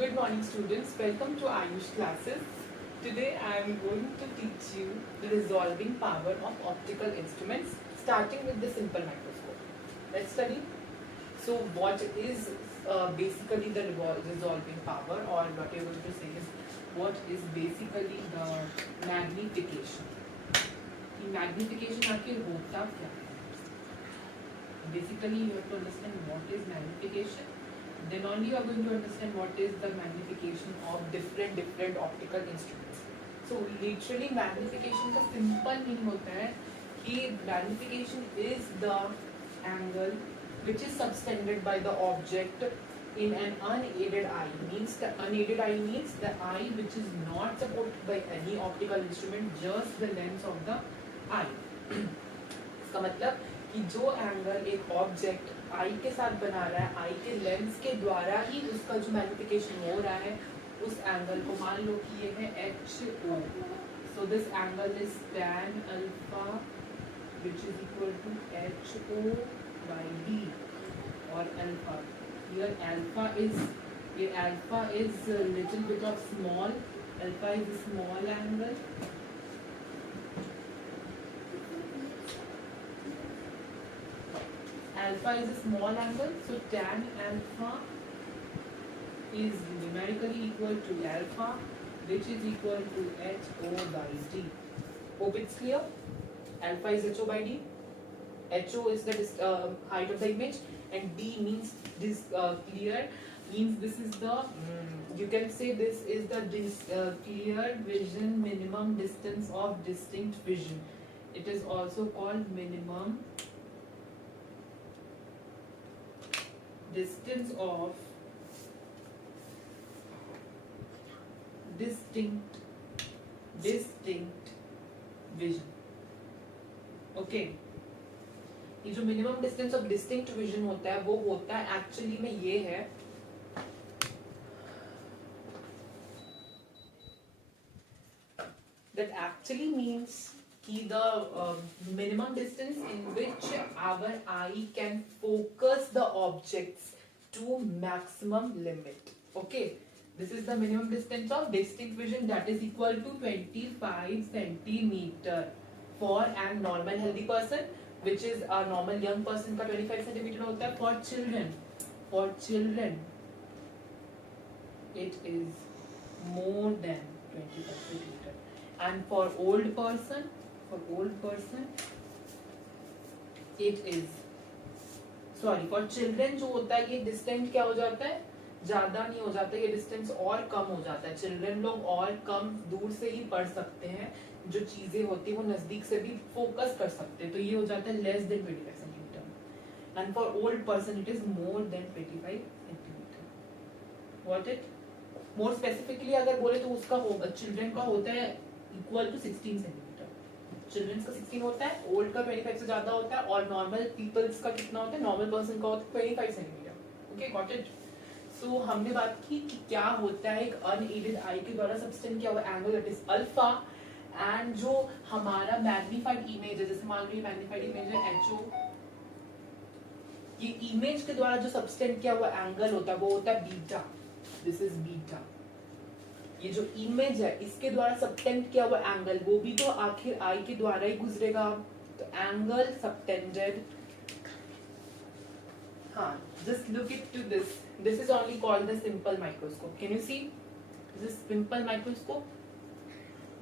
Good morning students, welcome to Ayush classes. Today I am going to teach you the resolving power of optical instruments starting with the simple microscope. Let's study. So what is basically the resolving power, or what you're going to say is what is basically the magnification. The magnification आखिर होता क्या है? Basically you have to understand what is magnification. Then only you are going to understand what is the magnification of different optical instruments. So literally magnification का simple meaning होता है कि magnification is the angle which is subtended by the object in an unaided eye. Means the unaided eye means the eye which is not supported by any optical instrument, just the lens of the eye. इसका मतलब कि जो angle एक object I के साथ बना रहा है, आई के लेंस के द्वारा ही उसका जो मैग्निफिकेशन हो रहा है, उस एंगल को मान लो कि ये है HO. So this angle is tan alpha which is equal to HO by D or alpha. Here alpha is a little bit of small. Alpha is a small angle. Alpha is a small angle, so tan alpha is numerically equal to alpha, which is equal to HO by D. Hope it's clear. Alpha is HO by D. HO is the height of the image, and D means this clear, means this is the you can say this is the clear vision minimum distance of distinct vision. It is also called minimum distance of distinct vision. Okay, ये जो minimum distance of distinct vision होता है वो होता है actually में ये है that actually means कि the minimum distance in which our eye can focus the objects to maximum limit. Okay, this is the minimum distance of distinct vision, that is equal to 25 centimeter for a normal healthy person, which is a normal young person का 25 centimeter होता है. For children it is more than 25 centimeter, and for old person it is for children जो होता है ये distance क्या हो जाता है, ज्यादा नहीं हो जाता, ये डिस्टेंस और कम हो जाता है. चिल्ड्रन लोग और कम दूर से ही पढ़ सकते हैं, जो चीजें होती है वो नजदीक से भी फोकस कर सकते हैं, तो ये हो जाता है less than 25 centimetre. And for old person it is more than 25 centimetre. What it more specifically अगर बोले तो उसका चिल्ड्रन का होता है इक्वल टू 16 सेंटीमीटर. चिल्ड्रंस का 16 होता है, ओल्ड का 25 से ज्यादा होता है, और नॉर्मल पीपल्स का कितना होता है, नॉर्मल पर्सन का होता है 25 centimetre. Okay, got it. So हमने बात की कि क्या होता है एक अनएडेड आई के द्वारा सबटेंड किया हुआ angle, that is alpha, and जो हमारा मैग्नीफाइड इमेज है, जैसे मान लो ये मैग्नीफाइड इमेज है HO, ये इमेज के द्वारा जो सबटेंड किया हुआ एंगल होता है वो होता है बीटा. This is beta. ये जो इमेज है इसके द्वारा सबटेंड किया हुआ एंगल वो भी तो आखिर आई के द्वारा ही गुजरेगा, तो एंगल सबटेंडेड. हाँ, just look it to this. This is only called the simple microscope. Can you see? This is simple microscope.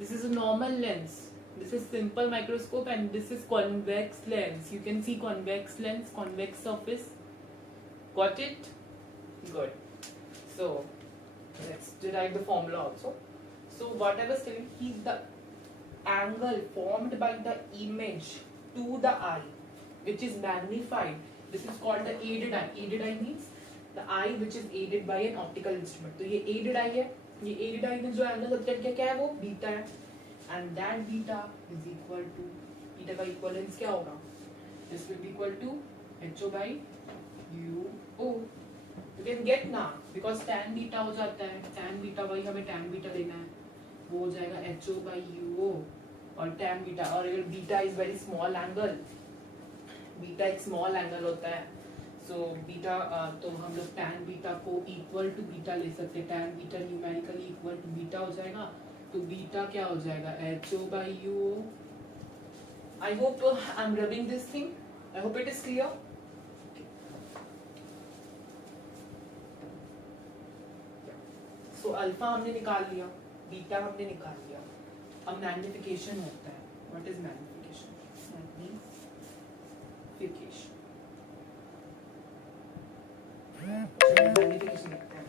This is a normal lens. This is simple microscope, and this is convex lens. You can see convex lens, convex surface. Got it? Good. So let's derive the formula also. So what I was telling is the angle formed by the image to the eye, which is magnified. This is called the aided eye. Aided eye means the eye which is aided by an optical instrument. तो ये aided eye है. ये aided eye में जो angle subtend क्या है वो beta है, and that beta is equal to, beta का equivalence क्या होगा, this will be equal to HO by UO. You can get ना, because tan beta हो जाता है, tan beta वही हमें tan beta लेना है, वो हो जाएगा HO by UO, और tan beta, और अगर beta is very small angle, beta एक स्मॉल एंगल होता है, सो बीटा तो हम लोग tan बीटा को इक्वल टू बीटा ले सकते हैं. tan beta numerically equal to beta हो जाएगा. तो बीटा क्या हो जाएगा HO by UO. I hope I'm rubbing this thing. I hope it is clear. So alpha हमने निकाल लिया, बीटा हमने निकाल लिया. अब मैग्निफिकेशन होता है. What is magnification? Magnification. Magnification होता है.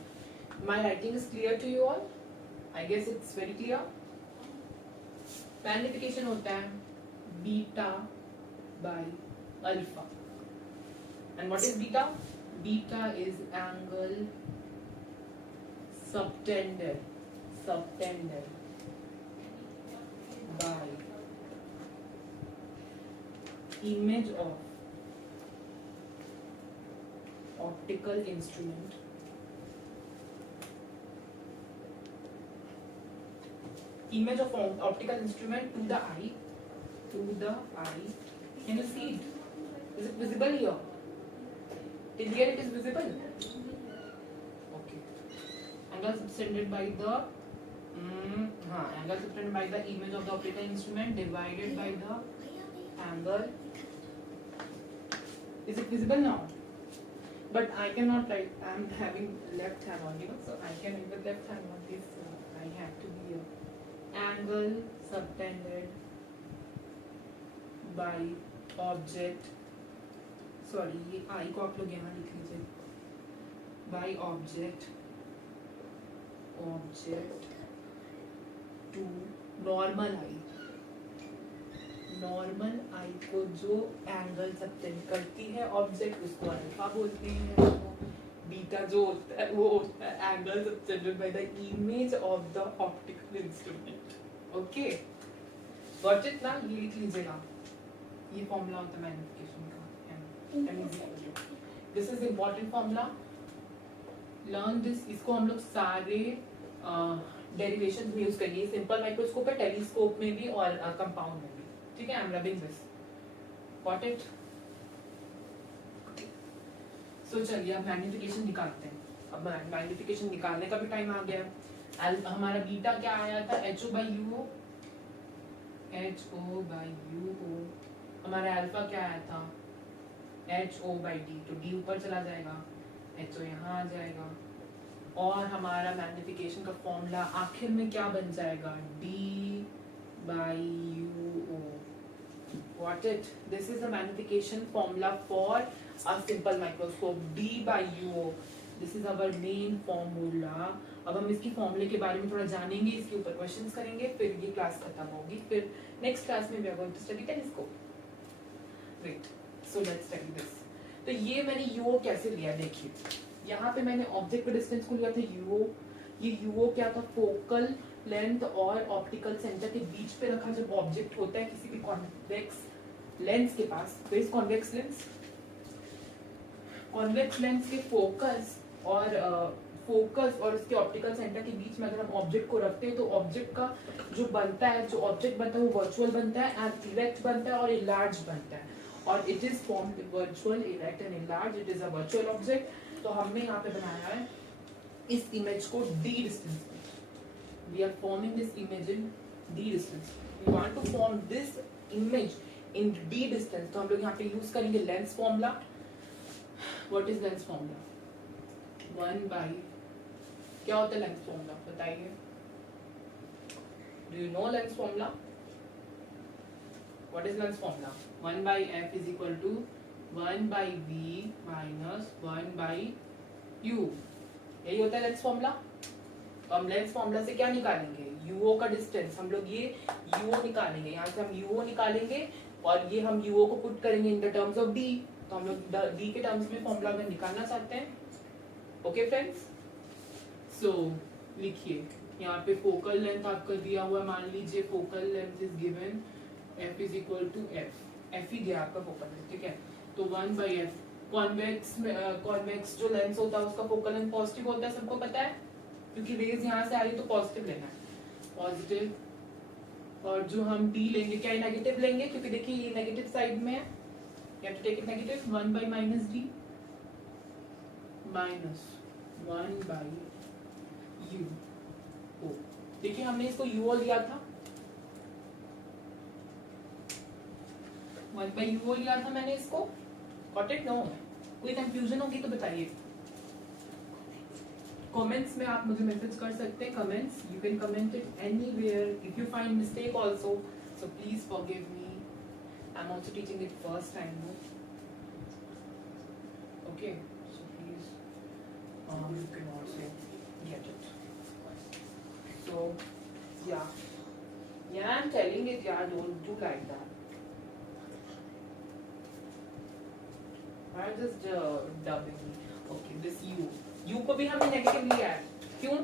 My writing is clear to you all? I guess it's very clear. Magnification होता है beta by alpha. And what is beta? Beta is angle subtended by image of optical instrument image of optical instrument to the eye. Can you see it? Is it visible here? Till here it is visible. Okay. Angle subtended by the angle subtended by the image of the optical instrument divided by the angle. Is it visible now? But I cannot write. I am having left hand on, so I can write with left hand on this. I have to be here. Angle subtended by object. Sorry, ये I को आप लोग यहाँ लिख लीजिए. By object to normal eye. Normal eye को जो angle subtend करती है ऑब्जेक्ट उसको अल्फा बोलते हैं. बीटा जो होता है वो होता है angle subtended by the image of the optical instrument. Okay, got it ना? ये लिख लीजिएगा. ये फॉर्मूला होता है मैग्निफिकेशन का. This is important formula. Learn this. इसको हम लोग सारे डेरिवेशन में यूज करेंगे. सिंपल माइक्रोस्कोप है, टेलीस्कोप में भी और कंपाउंड में भी. ठीक है, I am rubbing this. Got it? So चलिए अब मैग्निफिकेशन निकालते हैं. अब मैग्निफिकेशन निकालने का भी टाइम आ गया. हमारा बीटा क्या आया था? HO by UO. HO by UO. हमारा अल्फा क्या आया था? HO by D. तो D ऊपर चला जाएगा, HO यहाँ आ जाएगा. और हमारा मैग्निफिकेशन का फॉर्मूला आखिर में क्या बन जाएगा? D by UO. Got it? This is the magnification formula for a simple microscope. D by UO. This is our main formula. अब हम इसकी फॉर्मूले के बारे में थोड़ा जानेंगे, इसके ऊपर क्वेश्चंस करेंगे, फिर ये क्लास खत्म होगी. फिर नेक्स्ट क्लास में we are going to study telescope. Wait. So let's study this. तो ये मैंने UO कैसे लिया देखिए. यहाँ पे मैंने ऑब्जेक्ट का डिस्टेंस को लिया था UO. ये UO क्या था? फोकल लेंथ और ऑप्टिकल सेंटर के बीच पे रखा जब ऑब्जेक्ट होता है किसी भी कॉन्वेक्स लेंस के पास. तो इस कॉन्वेक्स लेंस के फोकस और उसके ऑप्टिकल सेंटर के बीच में अगर हम ऑब्जेक्ट को रखते हैं तो ऑब्जेक्ट का जो ऑब्जेक्ट बनता है वो वर्चुअल बनता है, एंड इरेक्ट बनता है और इलार्ज बनता है. और it is formed virtual, erect and enlarge. It is a virtual object. तो हमने यहाँ पे बनाया है इस इमेज को D डिस्टेंस में. We are forming this image in D distance. We want to form this image in D distance. तो हम लोग यहाँ पे यूज करेंगे lens formula. What is lens formula? 1 by क्या होता है लेंस फॉर्मूला? बताइए. Do you know lens formula? What is lens formula? 1 by F is equal to 1 by V minus 1 by U. यही होता है लेंस फॉर्मूला. हम lens formula से क्या निकालेंगे? UO का डिस्टेंस. हम लोग ये UO निकालेंगे. यहाँ से हम UO निकालेंगे और ये हम UO को पुट करेंगे in the terms of D. तो हम लोग D के टर्म्स में फॉर्मूला में निकालना चाहते हैं. ओके फ्रेंड्स, सो लिखिए यहाँ पे फोकल लेंथ आपका दिया हुआ. मान लीजिए focal length is given F is equal to F ही दिया आपका फोकल लेंथ. ठीक है, तो 1 by F. कॉन्वेक्स जो लेंस होता है उसका फोकल लेंथ पॉजिटिव होता है, सबको पता है, क्योंकि रेज यहाँ से आ रही तो पॉजिटिव लेना है, पॉजिटिव. और जो हम D लेंगे क्या नेगेटिव लेंगे, क्योंकि देखिए ये नेगेटिव साइड में है. You have to take it negative. 1 by minus D. Minus 1 by you o. देखिए हमने इसको यू ओ लिया था, 1 बाई यू ओ लिया था मैंने इसको। Got it? नो? कोई कंफ्यूजन होगी तो बताइए कमेंट्स में, आप मुझे मैसेज कर सकते हैं। Comments, you can comment it anywhere. If you find mistake also, so please forgive me. I am also teaching it first time, no? Okay, so please you can also get it. So yeah, I'm telling it, yeah, don't do like that. I'm just dubbing. Okay, this u को भी हमने negative लिया है। क्यों?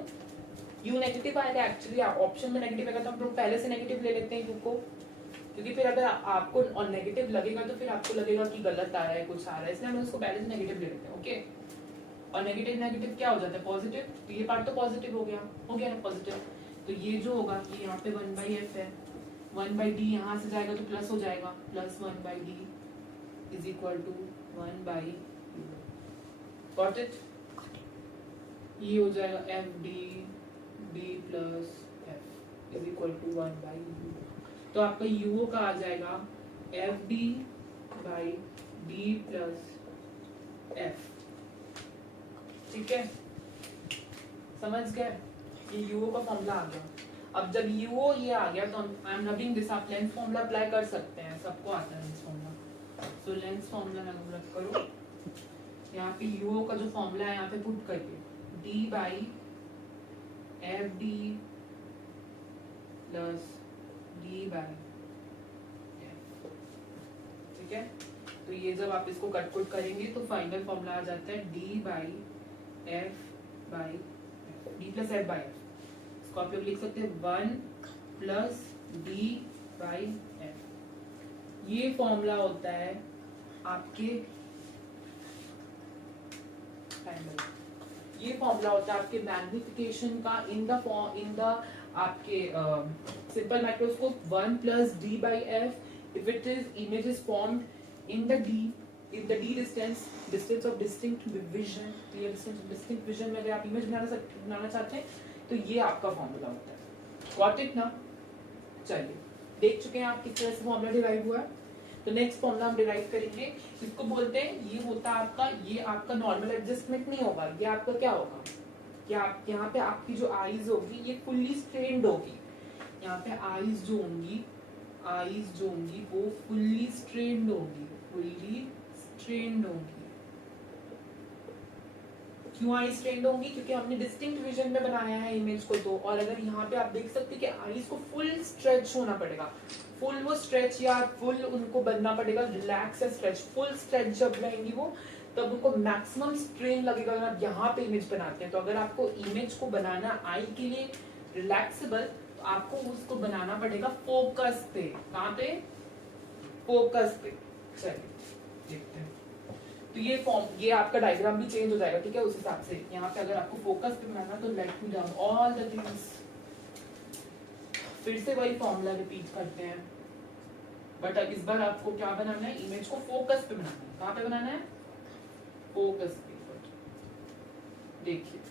u negative आएगा, actually option में negative आएगा तो हम लोग पहले से नेगेटिव ले लेते हैं u को, क्योंकि फिर अगर आपको और नेगेटिव लगेगा तो फिर आपको लगेगा कि गलत आ रहा है, कुछ आ रहा है, इसलिए हम उसको पहले से नेगेटिव ले लेते हैं। ओके, और नेगेटिव नेगेटिव क्या हो जाता है? पॉजिटिव। तो ये पार्ट तो पॉजिटिव हो गया ना पॉजिटिव। तो ये जो होगा कि यहाँ पे 1 बाई एफ है, 1 बाई डी यहाँ से जाएगा तो प्लस हो जाएगा, plus 1 by D is equal to 1 by U. Got it? ये हो जाएगा F D D plus F is equal to 1 by U. तो आपका यू का आ जाएगा F D by D plus F. ठीक है, समझ गए? ये यूओ का फॉर्मूला आ गया। अब जब यूओ ये आ गया तो आई एम रबिंग दिस, आप लेंस फॉर्मूला अप्लाई कर सकते हैं, सबको आता है लेंस फॉर्मूला। सो लेंस फॉर्मूला रब करो, यहाँ पे यूओ का जो फॉर्मूला है यहाँ पे पुट करिए, D by F D plus D by F. ठीक है, तो ये जब आप इसको कट कुट करेंगे तो फाइनल फॉर्मूला आ जाता है D by F by D plus F by F. इसको आप लोग लिख सकते हैं 1 प्लस डी बाई एफ। ये फॉर्मूला होता है आपके मैग्निफिकेशन का इन द आपके simple microscope. 1 plus D by F if it is image is formed in the d distance of distinct vision, clear distance of distinct vision में अगर आप image बनाना चाहते हैं तो ये आपका फॉर्मूला होता है। गॉट इट ना? चलिए, देख चुके हैं आप किस तरह से फॉर्मूला डिराइव हुआ है। तो नेक्स्ट फॉर्मूला हम डिराइव करेंगे, इसको बोलते हैं, ये होता है आपका, ये आपका नॉर्मल एडजस्टमेंट नहीं होगा, ये आपका क्या होगा कि आप यहाँ पे आपकी जो आईज होगी ये फुल्ली स्ट्रेन्ड होगी। यहाँ पे आईज जो होंगी वो फुल्ली स्ट्रेन्ड होगी, क्यों आई स्ट्रेन्ड होंगी? क्योंकि हमने डिस्टिंक्ट विजन में बनाया है इमेज को। तो और अगर यहाँ पे आप देख सकते हैं कि आईज को फुल स्ट्रेच होना पड़ेगा, फुल वो स्ट्रेच या फुल उनको बनना पड़ेगा, रिलैक्स या स्ट्रेच। फुल स्ट्रेच जब रहेंगी वो तब उनको मैक्सिमम स्ट्रेन लगेगा अगर आप यहाँ पे इमेज बनाते हैं। तो अगर आपको इमेज को बनाना आई के लिए रिलैक्सेबल, तो आपको उसको बनाना पड़ेगा फोकस पे। कहाँ पे? फोकस पे। चलिए देखते हैं। तो ये आपका डायग्राम भी चेंज हो जाएगा, ठीक है, उस हिसाब से। यहाँ पे अगर आपको फोकस पे बनाना तो let me down all the things. फिर से वही फॉर्मूला रिपीट करते हैं, बट अब इस बार आपको क्या बनाना है? इमेज को फोकस पे बनाना है। कहाँ पे बनाना है? फोकस पे। देखिए,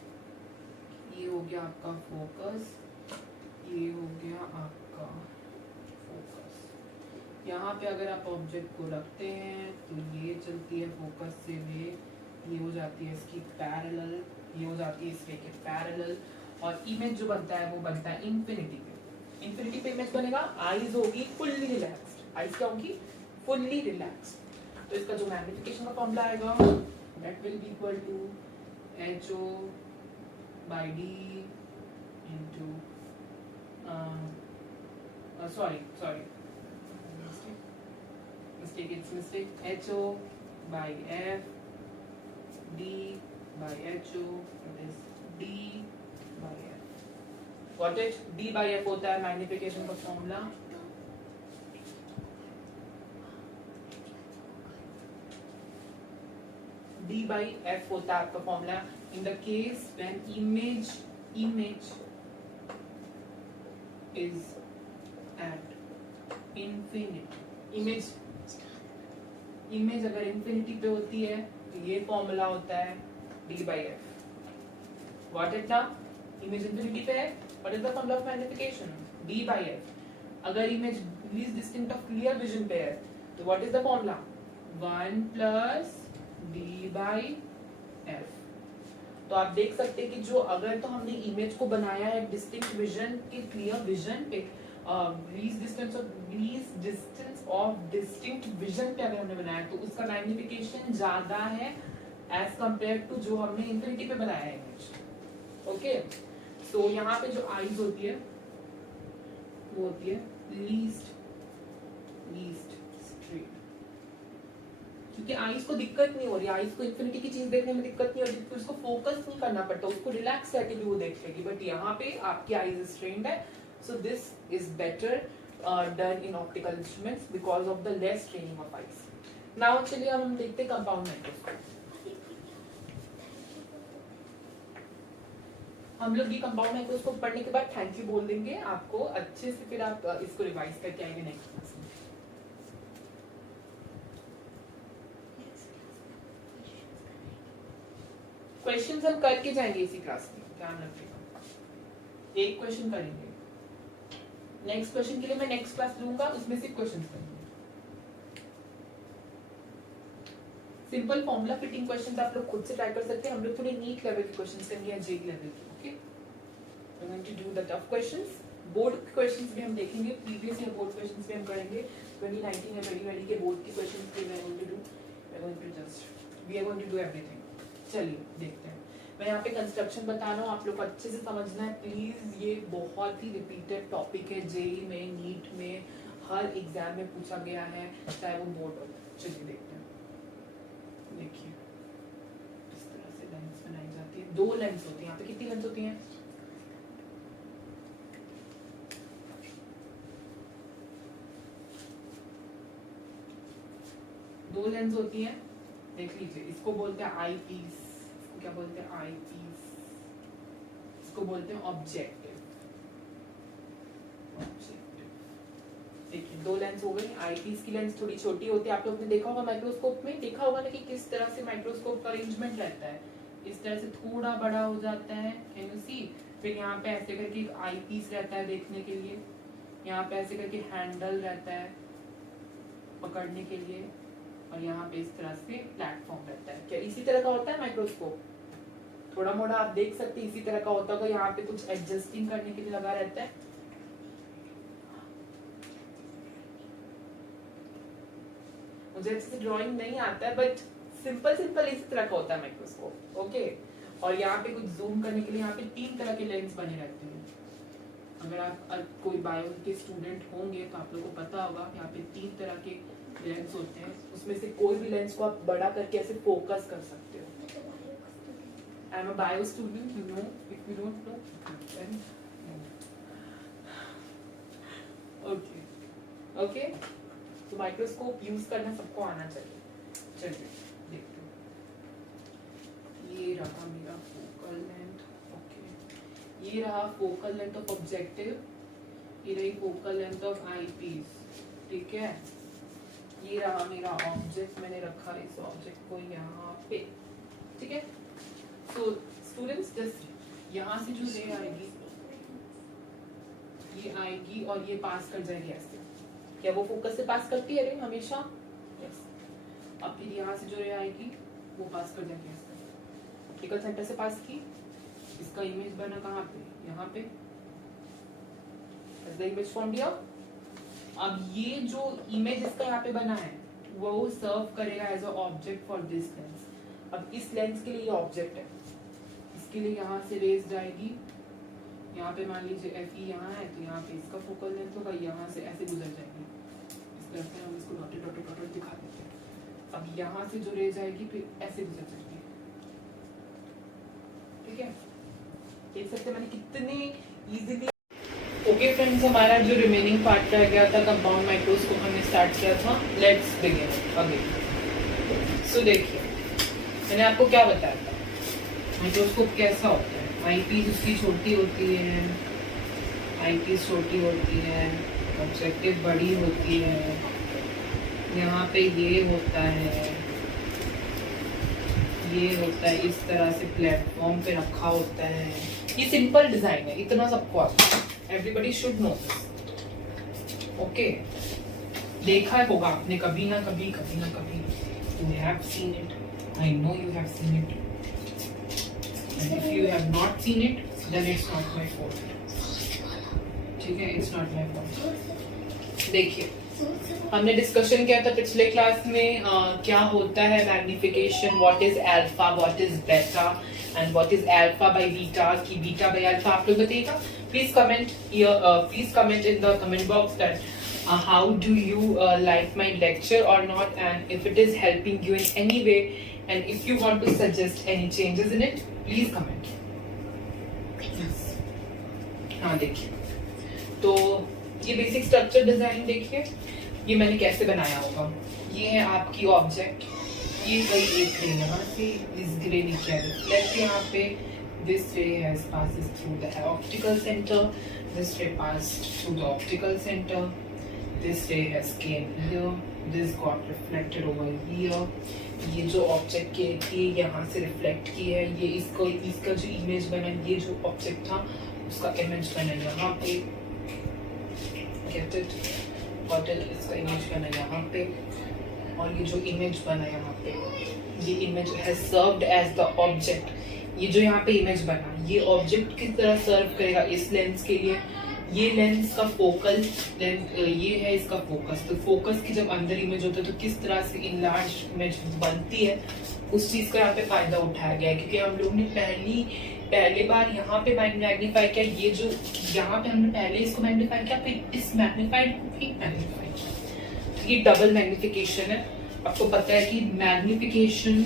ये हो गया आपका फोकस, ये हो गया आपका फोकस। यहाँ पे अगर आप ऑब्जेक्ट को रखते हैं तो ये चलती है फोकस से वे, ये हो जाती है इसकी पैरेलल, ये हो जाती है इसके पैरेलल, और इमेज जो बनता है वो बनता है इन्फिनिटी पे। इन्फिनिटी पे इमेज बनेगा, आईज होगी फुल्ली रिलैक्स्ड। आईज क्या होगी? Fully relaxed. तो इसका जो मैग्निफिकेशन का फॉर्मूला आएगा that will be equal to HO by D into mistake, HO by F D by HO, that is D by F. Got it? D by F होता है magnification का formula. D by F होता है आपका formula in the case when image is at infinity। Image अगर infinity पे होती है तो ये फॉर्मूला होता है D by F. Got it now? Image infinity पे है. What is the formula of magnification? D by F. अगर image least distinct of clear vision पे है, तो what is the formula? 1 plus D by F. तो आप देख सकते हैं कि जो अगर तो हमने इमेज को बनाया है डिस्टिंक्ट विजन के क्लियर विजन पे, least distance of distinct vision पे अगर हमने बनाया तो उसका मैग्निफिकेशन ज्यादा है एज कंपेयर टू जो हमने इंफिनिटी पे बनाया है इमेज. ओके, सो यहाँ पे जो आईज होती है वो होती है लीस्ट स्ट्रेट, क्योंकि आईज को दिक्कत नहीं हो रही, आईज को इंफिनिटी की चीज देखने में दिक्कत नहीं हो रही, तो उसको फोकस नहीं करना पड़ता, उसको रिलैक्स करके भी वो देख लेगी. बट यहाँ पे आपकी आईज स्ट्रेन्ड है, so this is better done in optical instruments because of the less straining of eyes. Now चलिए हम देखते हैं कंपाउंड माइक्रोस्कोप. हम लोग ये कंपाउंड माइक्रोस्कोप पढ़ने के बाद थैंक यू बोल देंगे आपको अच्छे से, फिर आप इसको रिवाइज करके आएंगे नेक्स्ट क्लास में. क्वेश्चंस हम करके जाएंगे इसी क्लास में, ध्यान रखिएगा. एक क्वेश्चन करेंगे, नेक्स्ट क्वेश्चन के लिए मैं नेक्स्ट क्लास लूंगा, उसमें सिर्फ क्वेश्चंस करेंगे. सिंपल फॉर्मूला फिटिंग क्वेश्चंस आप लोग खुद से ट्राई कर सकते हैं. हम लोग थोड़े नीट लेवल के क्वेश्चंस करेंगे या जेई लेवल के. Okay, we are going to do the tough questions. Board के क्वेश्चंस भी हम देखेंगे, प्रीवियस ईयर बोर्ड क्वेश्चंस भी हम करेंगे. 2019 या 2020 के बोर्ड के क्वेश्चंस भी we are going to do everything. चलिए देखते हैं. मैं यहाँ पे कंस्ट्रक्शन बता रहा हूँ, आप लोग को अच्छे से समझना है प्लीज. ये बहुत ही रिपीटेड टॉपिक है, जेई में, नीट में, हर एग्जाम में पूछा गया है, चाहे वो बोर्ड हो. चलिए देखते हैं. देखिए इस तरह से लेंस बनाई जाती है. 2 लेंस होती है. यहाँ पे कितनी लेंस होती हैं? 2 लेंस होती हैं. देख लीजिए, इसको बोलते हैं आई पीस. क्या बोलते हैं? आई पीस. इसको बोलते हैं ऑब्जेक्टिव. देखिए 2 लेंस हो गई. आई पीस की लेंस थोड़ी छोटी होती है. आप लोग ने देखा होगा माइक्रोस्कोप में, देखा होगा ना कि किस तरह से माइक्रोस्कोप का अरेंजमेंट रहता है. इस तरह से थोड़ा बड़ा हो जाता है, कैन यू सी. फिर यहाँ पे ऐसे करके एक आई पीस रहता है देखने के लिए. यहाँ पे ऐसे करके हैंडल रहता है पकड़ने के लिए, और यहाँ पे इस तरह से प्लेटफॉर्म रहता है. क्या इसी तरह का होता है माइक्रोस्कोप? थोड़ा मोड़ा आप देख सकते हैं इसी तरह का होता होगा. यहाँ पे कुछ एडजस्टिंग करने के लिए लगा रहता है. मुझे अच्छे से ड्राइंग नहीं आता है, बट सिंपल इसी तरह का होता है माइक्रोस्कोप. ओके, और यहाँ पे कुछ जूम करने के लिए यहाँ पे 3 तरह के लेंस बने रहते हैं. अगर आप कोई बायो के स्टूडेंट होंगे तो आप लोगों को पता होगा. यहाँ पे 3 तरह के लेंस होते हैं. उसमें से कोई भी लेंस को आप बड़ा करके ऐसे फोकस कर सकते हो. I am a bio student, you know. If you don't know, okay okay. तो माइक्रोस्कोप यूज करना सबको आना चाहिए. चलिए देखते हैं. ये रहा मेरा फोकल लेंथ. ओके, ये रहा फोकल लेंथ ऑफ ऑब्जेक्टिव. ये रही focal length of eyepiece. ठीक है, ये रहा मेरा ऑब्जेक्ट. मैंने रखा इस ऑब्जेक्ट को यहाँ पे. ठीक है. सो स्टूडेंट्स, जस्ट यहाँ से जो रे आएगी ये आएगी और ये पास कर जाएगी ऐसे. क्या वो फोकस से पास करती है रे हमेशा? यस. अब फिर यहाँ से जो रे आएगी वो पास कर जाएगी ऐसे. ऑप्टिकल सेंटर से पास की. इसका इमेज बना कहाँ पे? यहाँ पे. द इमेज फॉर्म दिया. अब ये जो इमेज इसका यहाँ पे बना है वो सर्व करेगा as a object for this lens. अब इस लेंस के लिए ये ऑब्जेक्ट है. इसके लिए यहाँ से रेज जाएगी. यहाँ पे मान लीजिए एफ ई यहाँ है, तो यहाँ पे इसका फोकल लेंथ होगा. यहाँ से ऐसे गुजर जाएगी. इस तरह से हम इसको डॉटेड डॉटेड डॉटेड दिखा देते हैं. अब यहाँ से जो रेज आएगी फिर ऐसे गुजर जाएगी. ठीक है, देख सकते हैं मैंने कितने इजीली. ओके फ्रेंड्स, हमारा जो रिमेनिंग पार्ट रह गया था कंपाउंड माइक्रोस्कोप हमने स्टार्ट किया था. Let's begin again. सो देखिए, मैंने आपको क्या बताया था माइक्रोस्कोप कैसा होता है. आई पीस उसकी छोटी होती है. आई पीस छोटी होती है. ऑब्जेक्टिव बड़ी होती है. यहाँ पे ये होता है, ये होता है इस तरह से प्लेटफॉर्म पे रखा होता है। ये सिंपल डिजाइन है, इतना सबको आता है, everybody should know this. Okay, देखा होगा आपने कभी ना कभी, कभी ना कभी। You have seen it, I know you have seen it, and if you have not seen it then it's not my fault. ठीक है, इट्स नॉट माय फॉल्ट। देखिए, हमने डिस्कशन किया था पिछले क्लास में क्या होता है magnification, what is alpha, what is beta and what is alpha by beta, की बीटा बाय अल्फा आप लोग बताइएगा। Please comment in the comment box that how do you like my lecture और not, and if it is helping you in any way, and if you want to suggest any changes in it, please comment. हाँ देखिए, तो ये basic structure design देखिए, ये मैंने कैसे बनाया होगा। ये है आपकी ऑब्जेक्ट, ये गई एक रे यहाँ से, इस ग्रे ने क्या रिफ्लेक्ट यहाँ पे, दिस रे has passes through the optical center, this ray passed through the optical center, this ray has came here, this got reflected over here। ये जो ऑब्जेक्ट के थी यहाँ से रिफ्लेक्ट की है, ये इसका जो इमेज बना, ये जो ऑब्जेक्ट था उसका इमेज बना यहाँ पे, गेट इट, होटल इसका इमेज बना यहाँ पे, और ये जो इमेज बना यहाँ पे, ये image has served as the object. ये जो यहाँ पे इमेज बना, ये ऑब्जेक्ट किस तरह सर्व करेगा इस लेंस के लिए, ये लेंस का फोकल लेंथ, ये है इसका फोकस। तो फोकस की जब अंदर इमेज होता है तो किस तरह से इनलार्ज इमेज बनती है, उस चीज का यहाँ पे फायदा उठाया गया है। क्योंकि हम लोग ने पहले बार यहाँ पे मैग्नीफाई किया, ये जो यहाँ पे हमने पहले इसको मैग्नीफाई किया, फिर इस मैग्नीफाइड को भी मैग्नीफाई किया, तो ये डबल मैग्निफिकेशन है। आपको पता है कि magnification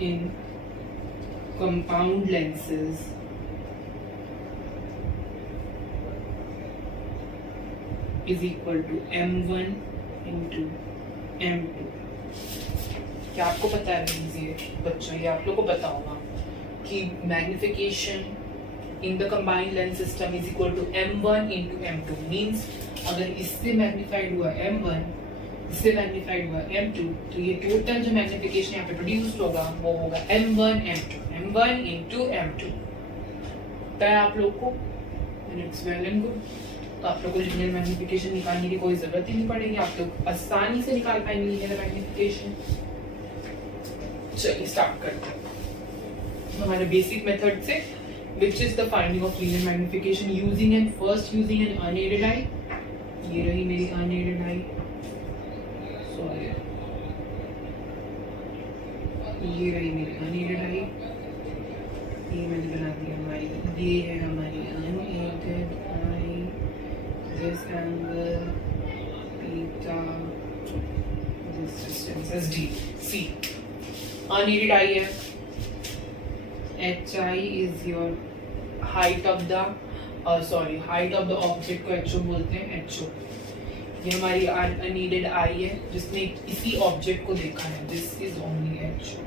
in compound lenses is equal to m1 into m2। क्या आपको पता है ये बच्चों, ये आप लोग को पता होगा कि magnification in the combined lens system is equal to m1 into m2। Means अगर इससे मैग्नीफाइड हुआ m1, इससे मैग्नीफाइड हुआ m2, तो ये टोटल जो मैग्निफिकेशन यहाँ पे प्रोड्यूस होगा वो होगा m1 into m2। पता है आप लोग को, इट्स वेल एंड गुड। तो आप लोग को लिनियर मैग्निफिकेशन निकालने की कोई जरूरत ही नहीं पड़ेगी, आप लोग आसानी से निकाल पाएंगे लिनियर मैग्निफिकेशन। चलिए स्टार्ट करते हैं हमारे बेसिक मेथड से, which is the finding of linear magnification using an unaided eye। ये रही मेरी unaided eye, सॉरी ये रही मेरी unaided eye, ये मैंने बना दिया हमारी, ये है हमारी unaided eye, this angle beta, this distance is d। see, unaided eye है, hi is your height of the height of the object को ho बोलते हैं, ho। ये हमारी unaided eye है जिसने इसी ऑब्जेक्ट को देखा है, this is only ho।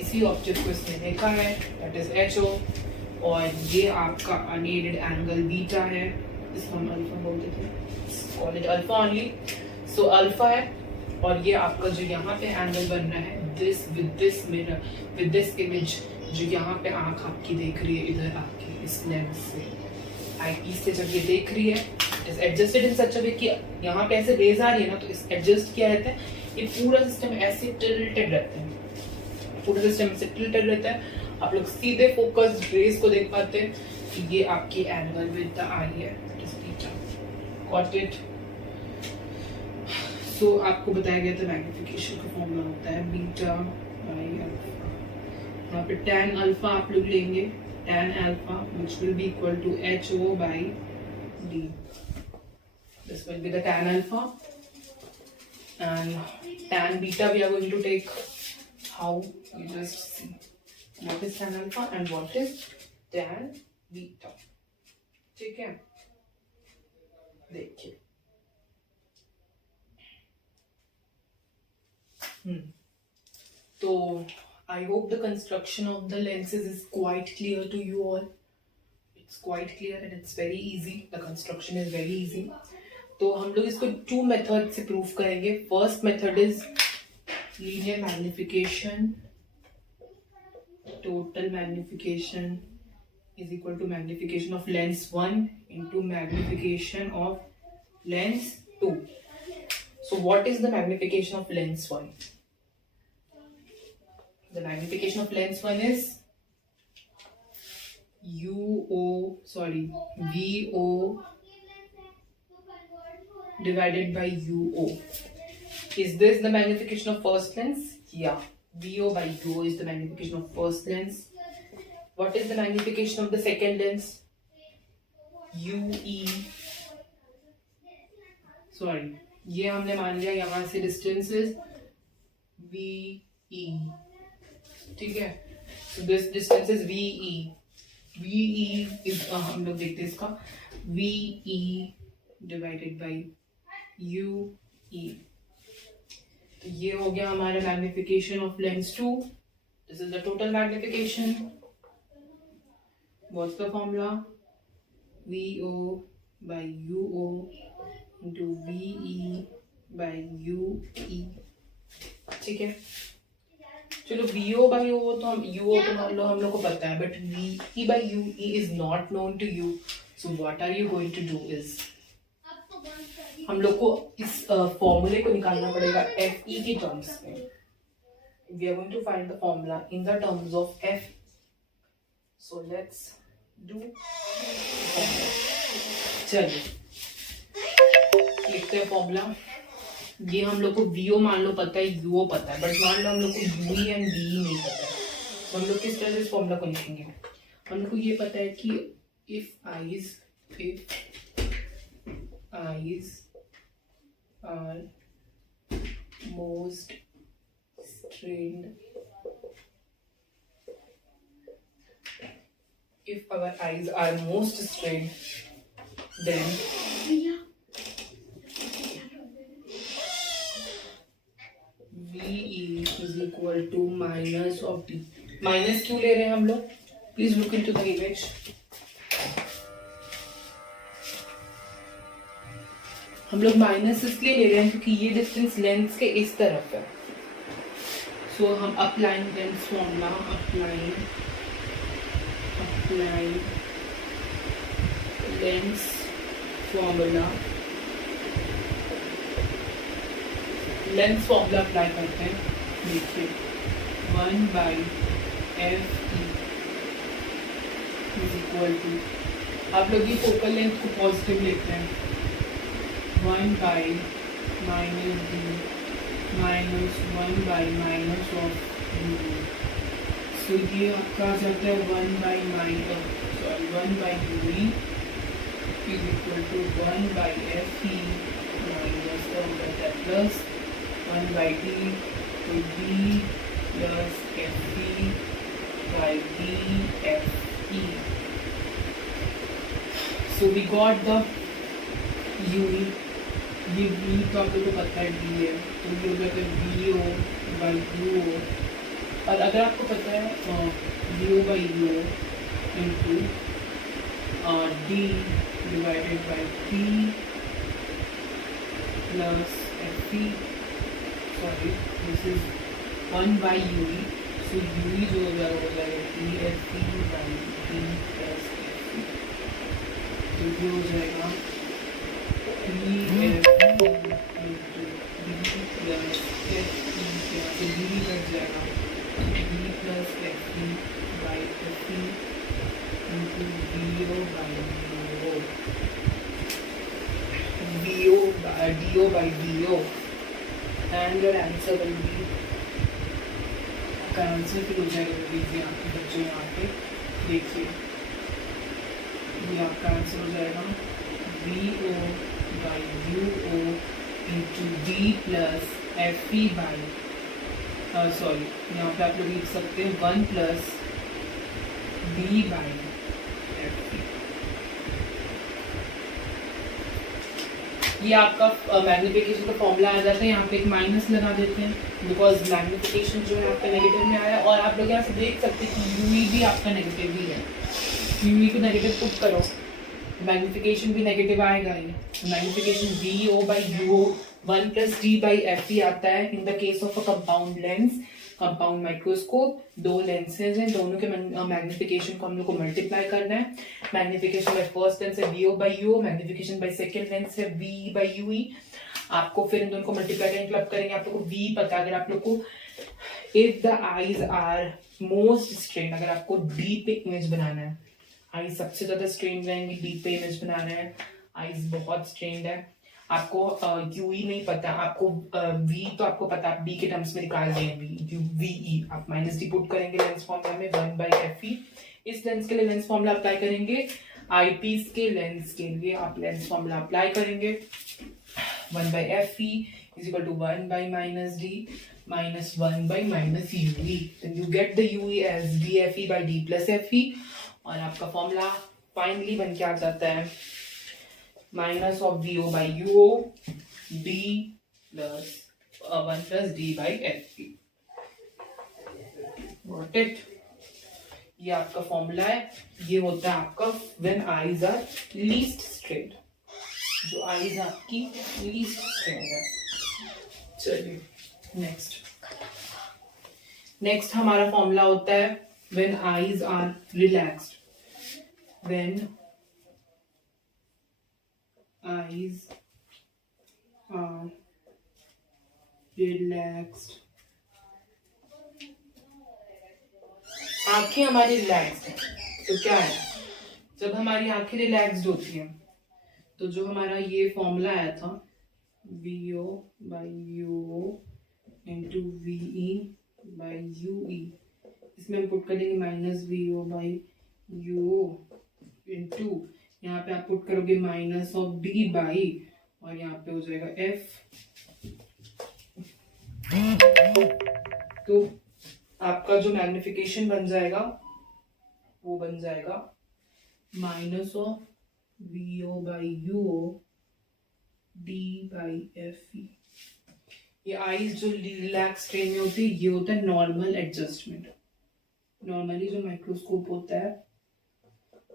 इसी ऑब्जेक्ट को इसने देखा है, that is ho। और ये आपका unaided एंगल बीटा है, इसको हम अल्फा बोलते थे, call it alpha only। so alpha है, और ये आपका जो यहाँ पे एंगल बन रहा है, this with this mirror with this image, जो यहाँ पे आंख आपकी देख रही है इधर आपकी इस लेंस से, आई पीस से जब ये देख रही है, इट इज एडजस्टेड इन सच अ वे कि यहाँ पे ऐसे रेज आ रही है ना, तो इस एडजस्ट किया रहता है, ये पूरा सिस्टम ऐसे टिल्टेड रहता है, पूरा सिस्टम ऐसे टिल्टेड रहता है। आप लोग सीधे फोकस रेज को देख पाते हैं कि ये आपकी एंगल विद द आई है, it is beta. Got it? So आपको बताया गया था मैग्निफिकेशन का फॉर्मूला होता है बीटा बाई अल्फा। यहाँ पे tan अल्फा आप लोग लेंगे, tan alpha which will be equal to ho by d। this will be the tan alpha, and tan beta we are going to take how, you just see what is tan alpha and what is tan beta। ठीक है, देखिए तो I hope the construction of the lenses is quite clear to you all। It's quite clear and it's very easy, the construction is very easy। तो हम लोग इसको 2 method से prove करेंगे. First method is linear magnification. Total magnification is equal to magnification of lens 1 into magnification of lens 2. So what is the magnification of lens 1? The magnification of lens 1 is VO divided by UO. Is this the magnification of first lens? Yeah. VO by UO is the magnification of first lens. What is the magnification of the second lens? UE. Sorry, ये हमने मान लिया यहाँ से distance is VE. ठीक है, so this distance is VE. VE is हम लोग देखते हैं इसका VE divided by UE. तो ये हो गया हमारा magnification of lens 2. This is the total magnification. What's the formula? VO by UO into VE by UE. ठीक है, चलो VO by UO तो हम UO तो मान लो हम लोग को पता है, but VE by UE is not known to you. So what are you going to do is हम लोग को इस फॉर्मूले को निकालना पड़ेगा FE के टर्म्स में. We are going to find the formula in the terms of F. So let's do. चलिए लिखते हैं फॉर्मूला. ये हम लोग को VO मान लो पता है, UO पता है, बट मान लो हम लोग को UE एंड VE नहीं पता है. तो हम लोग किस तरह से इस फॉर्मूला को लिखेंगे? हम लोग को ये पता है कि if eyes are most strained, if our eyes are most strained, then VE is equal to minus of D. Minus क्यों ले रहे हैं हम लोग? Please look into the image. हम लोग माइनस इसलिए ले रहे हैं क्योंकि ये डिस्टेंस लेंस के इस तरफ है. सो हम applying lens formula, applying lens formula apply करते हैं. देखिए 1/FE इज इक्वल टू, आप लोग ये फोकल लेंथ को पॉजिटिव लेते हैं, 1/-D minus 1/- of UE. So ये आपका आ जाता है 1/UE is equal to 1/FE minus का हो जाता है plus 1/D to D plus FE by DFE. So we got the UE. ये V तो आप लोग को पता है D है, तो ये हो जाता है VO by UO. और अगर आपको पता है VO by UO into D divided by P plus FE. Sorry, this is 1/UE. So UE जो हो जाएगा DFE by D plus FE. तो ये हो जाएगा DFE into D plus FE. तो D कट जाएगा D plus FE by FE into VO by DO. DO by DO. And your answer will be, का आंसर फिर हो जाएगा. देखिए आपके बच्चों यहाँ पे देखिए, ये आपका आंसर हो जाएगा VO by UO into D plus FE by sorry, यहाँ पे आप लोग लिख सकते हैं 1 plus D by FE. ये आपका मैग्निफिकेशन का फॉर्मूला आ जाता है. यहाँ पे एक माइनस लगा देते हैं बिकॉज मैग्निफिकेशन जो है आपका नेगेटिव में आया. और आप लोग यहाँ से देख सकते हैं कि यूई भी आपका नेगेटिव ही है. यूई को नेगेटिव पुट करो मैग्निफिकेशन भी नेगेटिव आएगा ही। Magnification VO by UO 1 plus D by FE आता है in the case of a compound lens, compound microscope. दो लेंसेज हैं, दोनों के मैग्निफिकेशन को हम लोग को मल्टीप्लाई करना है। मैग्निफिकेशन बाय फर्स्ट लेंस है VO by UO, magnification by second lens है V by UE। आपको फिर इन दोनों को मल्टीप्लाई करेंगे, क्लब करेंगे, आप लोग को V पता है। अगर आप लोग को if the eyes are most strain, अगर आपको डी पे इमेज बनाना है, आईज सबसे ज्यादा स्ट्रेन रहेंगे, डी पे इमेज बनाना है, आईज बहुत स्ट्रेन्ड है, आपको यूई नहीं पता, आपको वी तो आपको पता, आप बी के टर्म्स में निकाल देंगे वीई, आप माइनस डी पुट करेंगे लेंस फॉर्मूला में 1 by FE। इस लेंस के लिए लेंस फॉर्मूला अप्लाई करेंगे, आईपीस के लेंस के लिए आप लेंस फॉर्मूला अप्लाई करेंगे 1 by FE is equal to 1 by minus D minus 1 by minus UE. Then you get the UE as DFE by D plus FE और आपका formula finally बन के आ जाता है minus of VO by UO D plus 1 plus D by FE। Got it? ये आपका formula है। ये होता है आपका when eyes are least strained, जो आईज आपकी लीस्ट स्ट्रेन है। चलिए नेक्स्ट हमारा फॉर्मूला होता है when eyes are relaxed, when eyes are relaxed. आंखें हमारी रिलैक्स्ड है तो क्या है, जब हमारी आंखें रिलैक्स्ड होती हैं तो जो हमारा ये फॉर्मूला आया था VO by UO into VE by UE, इसमें हम पुट करेंगे minus VO by UO into, यहाँ पे आप पुट करोगे माइनस ऑफ D by, और यहाँ पे हो जाएगा F। तो आपका जो मैग्निफिकेशन बन जाएगा वो बन जाएगा minus of VO by UO D by FE। ये आईज जो रिलैक्स स्ट्रेन में होती है, ये होता है नॉर्मल एडजस्टमेंट। नॉर्मली जो माइक्रोस्कोप होता है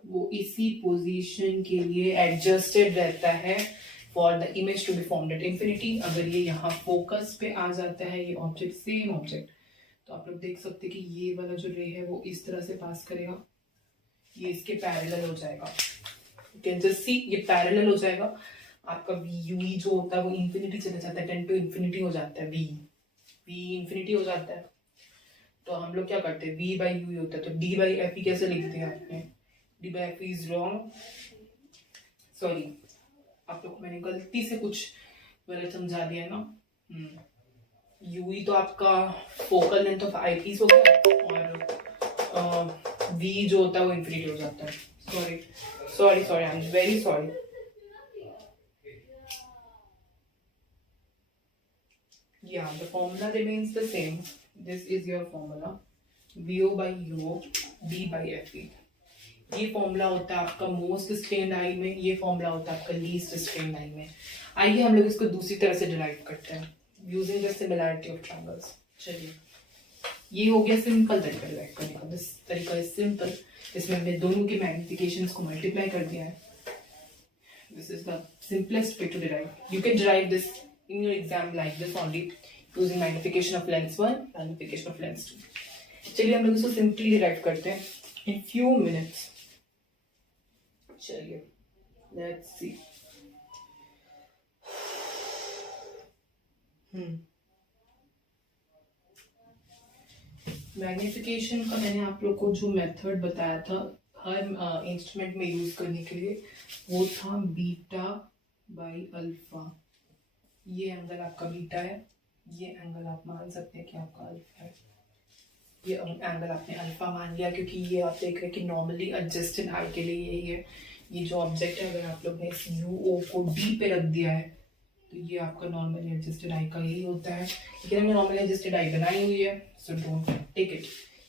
वो इसी पोजीशन के लिए एडजस्टेड रहता है for the image to be formed at infinity. अगर ये यहाँ फोकस पे आ जाता है, ये ऑब्जेक्ट सेम ऑब्जेक्ट, तो आप लोग देख सकते हैं कि ये वाला जो रे है वो इस तरह से पास करेगा, ये इसके पैरेलल हो जाएगा। कैन जस्ट सी, ये पैरेलल हो जाएगा। आपका VUE जो होता है वो इंफिनिटी चले जाता है, 10 to इंफिनिटी हो जाता है, V इंफिनिटी हो जाता है। तो हम लोग क्या करते हैं, V by UE होता है, तो D by FE कैसे लिखते हैं आपने, D by FE is wrong, sorry आप लोग को मैंने गलती से कुछ गलत समझा दिया है ना। UE तो आपका फोकल लेंथ ऑफ आईपीस हो गया, और V जो होता है वो इंफिनिटी हो जाता है। Sorry, I'm very sorry. Yeah, the formula remains the same. This is your formula. VO by UO, D by FE. ये फॉर्मूला होता है आपका मोस्ट स्ट्रेन्ड आई में, ये फॉर्मूला होता है आपका लीस्ट स्ट्रेन्ड आई में। आइए हम लोग इसको दूसरी तरह से डिराइव करते हैं using the similarity of triangles. चलिए, ये हो गया सिंपल तरीका डिराइव करने का। दिस तरीका इज सिंपल, इसमें हमने दोनों के मैग्निफिकेशंस को मल्टीप्लाई कर दिया है। This is the simplest way to derive. You can derive this in your exam like this only, using magnification of lens 1, magnification of lens 2। चलिए हम लोग इसको सिंपली डिराइव करते हैं इन फ्यू मिनट्स। चलिए लेट्स सी। मैग्निफिकेशन का मैंने आप लोग को जो मेथड बताया था हर इंस्ट्रूमेंट में यूज करने के लिए, वो था बीटा बाई अल्फा। ये एंगल आपका बीटा है, ये एंगल आप मान सकते हैं कि आपका अल्फा है। ये एंगल आपने अल्फा मान लिया क्योंकि ये आप देख रहे हैं कि नॉर्मली एडजस्टेड आई के लिए यही है। ये जो ऑब्जेक्ट है, अगर आप लोग ने इस UO को D पे रख दिया है तो ये आपका नॉर्मली एडजस्टेड आई का यही होता है। लेकिन हमने नॉर्मली एडजस्टेड आई बनाई हुई है, so don't take it.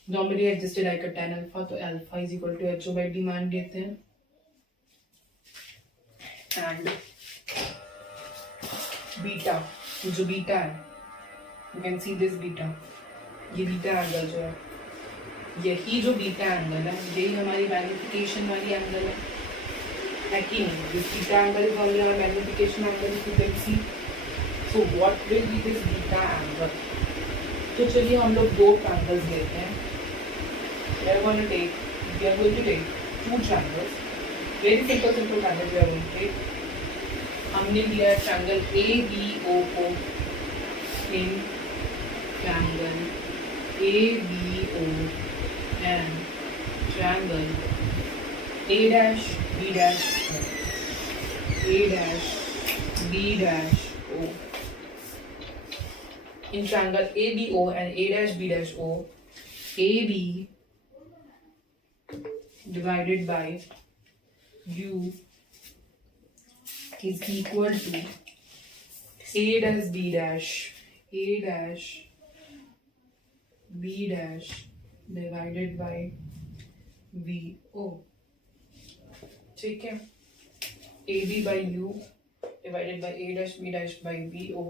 Normally adjusted eye का tan अल्फा, तो alpha is equal to HO by D मान लेते हैं। एंड बीटा, जो बीटा है, you can see this beta, ये बीटा एंगल जो है, यही जो बीटा एंगल है, यही हमारी मैग्निफिकेशन वाली एंगल है। है कि नहीं? This beta angle is only our magnification angle, if you can see. So what will be this beta angle? तो चलिए हम लोग दो triangles लेते हैं. We are going to take two triangles. Very simple triangles we are going to take. हमने लिया है ट्रायंगल ABO को in triangle ABO and triangle A', in triangle ABO and A', AB divided by U is equal to A', B' divided by VO. ठीक है, AB by U divided by A', B' by VO.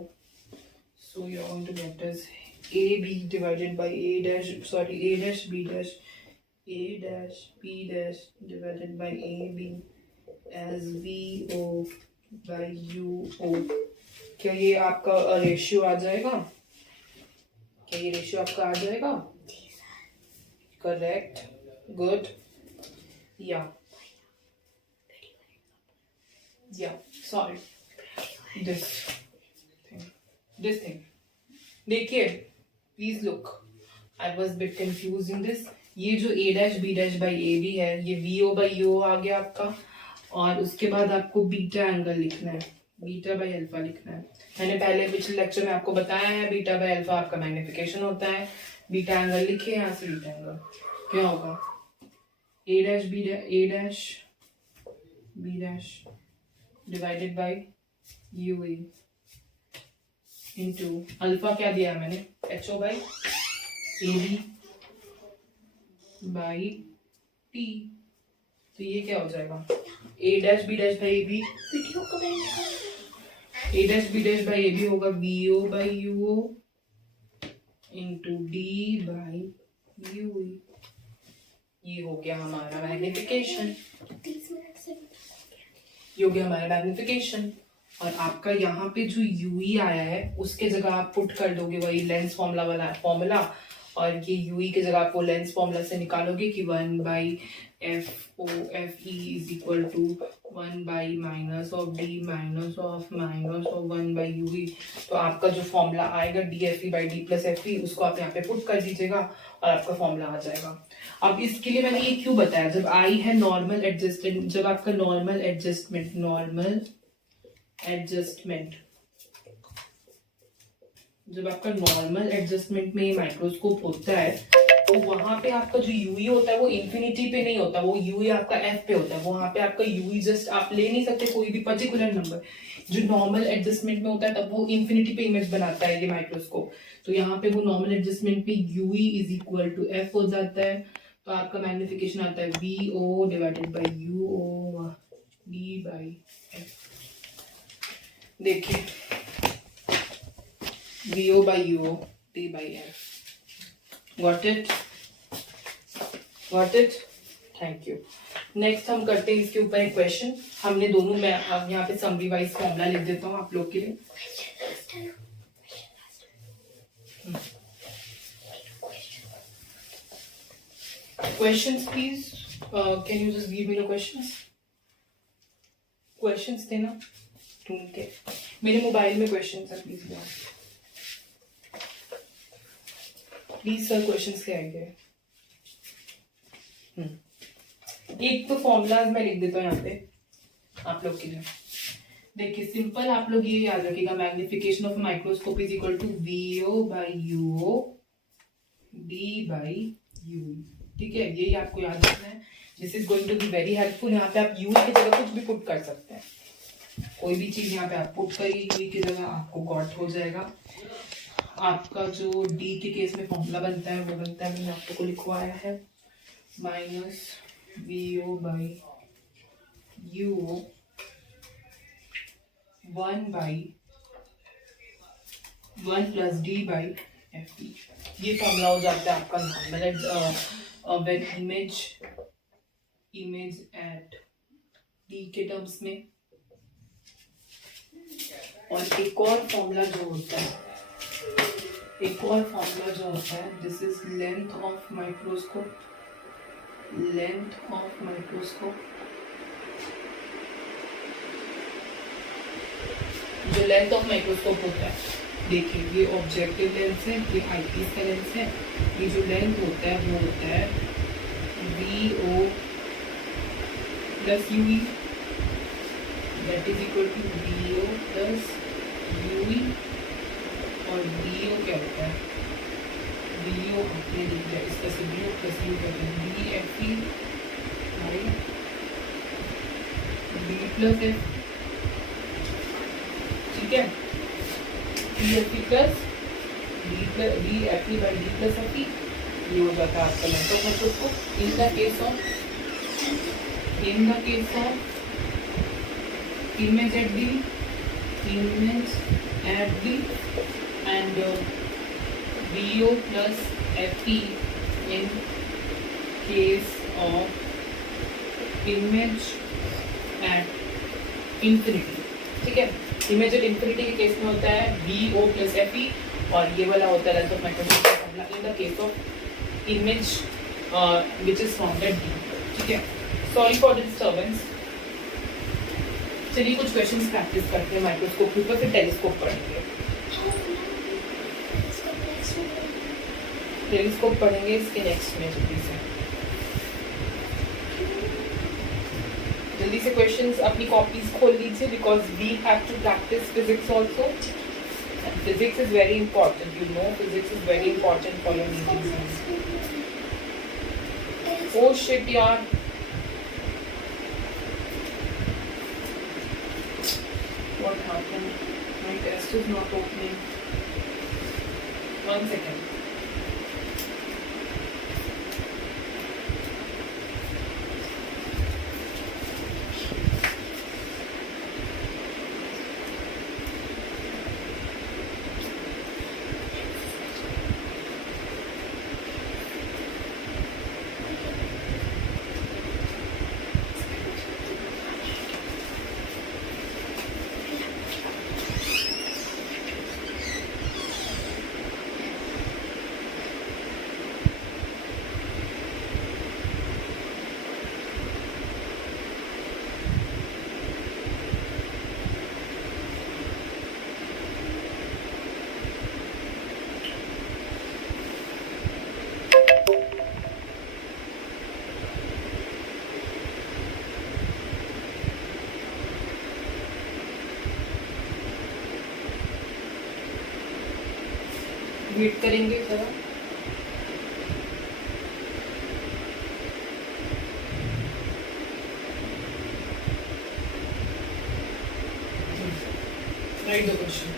So you are going to get as AB divided by A', B', divided by AB as VO by UO. क्या ये आपका ratio आ जाएगा? क्या ये ratio आपका आ जाएगा? Correct, good. या sorry this thing. देखिए, please look, I was bit confuse in this. ये जो A' B' by AB है, ये VO by UO आ गया आपका. और उसके बाद आपको बीटा एंगल लिखना है, बीटा बाई अल्फा लिखना है. मैंने पहले पिछले लेक्चर में आपको बताया है बीटा बाई अल्फा आपका मैग्निफिकेशन होता है. बीटा एंगल लिखिए यहाँ से. बीटा एंगल क्या होगा? A' B' divided by UE into alpha क्या दिया है मैंने? HO by AB by T. तो ये क्या हो जाएगा? A' B' by AB, A' B' by AB होगा VO by UO into D by UE. ये हो गया हमारा मैग्निफिकेशन. ये हो गया हमारा मैग्निफिकेशन. और आपका यहाँ पे जो UE आया है उसके जगह आप पुट कर दोगे वही लेंस फॉर्मूला वाला फॉर्मूला. और ये UE की जगह आप वो लेंस फॉर्मूला से निकालोगे कि 1 by FE is equal to 1 by minus of D minus of 1 by UE. तो आपका जो फॉर्मूला आएगा DFE by D plus FE, उसको आप यहाँ पे पुट कर दीजिएगा और आपका फॉर्मूला आ जाएगा. अब इसके लिए मैंने ये क्यों बताया? जब I है नॉर्मल एडजस्टमेंट, जब आपका नॉर्मल एडजस्टमेंट जब आपका नॉर्मल एडजस्टमेंट में माइक्रोस्कोप होता है तो वहां पे आपका जो UE होता है वो इन्फिनिटी पे नहीं होता, वो UE आपका F पे होता है. वहां पे आपका UE जस्ट आप ले नहीं सकते कोई भी पर्टिकुलर नंबर. जो नॉर्मल एडजस्टमेंट में होता है तब वो इन्फिनिटी पे इमेज बनाता है ये माइक्रोस्कोप. तो यहाँ पे वो नॉर्मल एडजस्टमेंट पे UE is equal to F हो जाता है. तो आपका मैग्निफिकेशन आता है VO divided by UO D by F. देखिए, VO by UO D by F. Got it? Thank you. Next हम करते हैं इसके ऊपर एक क्वेश्चन. हमने दोनों, मैं अब यहाँ पे समरी वाइज फॉर्मूला लिख देता हूँ आप लोग के लिए. Questions please. Can you just give me the questions? Questions देना ढूंढ के. मेरे मोबाइल में क्वेश्चन है, please low. Please sir questions के आएंगे. एक तो फॉर्मूलाज मैं लिख देता हूँ यहाँ पे आप लोग के लिए. देखिए, सिंपल आप लोग ये याद रखिएगा, magnification of microscope is equal to VO by UO D by UE. ठीक है, यही आपको याद रखना है. This is going to be very helpful. यहाँ पे आप UE की जगह कुछ भी पुट कर सकते हैं, कोई भी चीज यहाँ पे आप पुट करिए UE की जगह, आपको गॉट हो जाएगा. आपका जो D के केस में फॉर्मूला बनता है वो बनता है, मैंने आपको लिखवाया है, minus VO by UO 1 plus D by FE. ये फॉर्मूला हो जाता है आपका normal when image at D के टर्म्स में। और एक और फॉर्मूला जो होता है, this is length of microscope. जो लेंथ ऑफ माइक्रोस्कोप होता है, देखिए ये ऑब्जेक्टिव लेंस है, ये आईपीस का लेंस है। ये जो लेंथ होता है वो होता है VO plus UE, that is equal to VO plus UE। और VO क्या होता है, VO आपने लिख दिया, इसका से VO प्लस U कहते हैं BFE B प्लस F, ठीक है। BFE plus BFE by D plus FE, ये हो जाता है आपका length of microscope. In the case of image at D and VO plus FE in case of image at infinity, ठीक है। Image at infinity के केस में होता है VO प्लस FE, और ये वाला होता है लेंथ ऑफ माइक्रोस्कोप का formula in the case of image which is found at D, ठीक है। Sorry for disturbance. चलिए कुछ क्वेश्चंस प्रैक्टिस करते हैं माइक्रोस्कोप के ऊपर, फिर टेलीस्कोप पढ़ेंगे। टेलीस्कोप पढ़ेंगे इसके नेक्स्ट में। जल्दी से क्वेश्चंस अपनी कॉपीज खोल लीजिए, because we have to practise physics also. Physics is very important, you know physics is very important for your meetings. Oh shit यार, what happened? My test is not opening. 1 second. Wait करेंगे जरा। Write the question.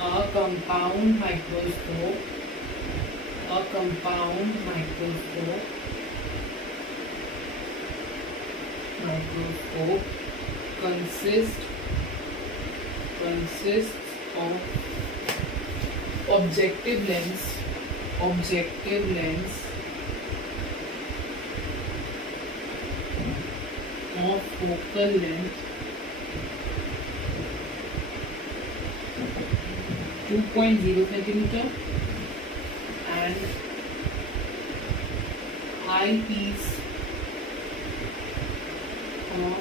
A compound microscope consists of objective lens of focal length 2.0 centimeter and eyepiece of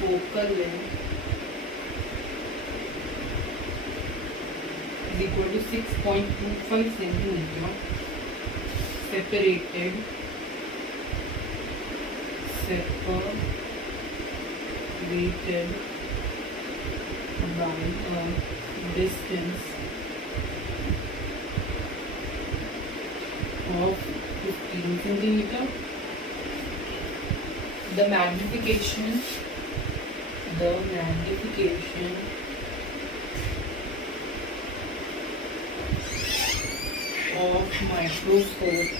focal length is equal to 6.25 centimeter separated by a distance of 15 centimeter. The magnification of microscope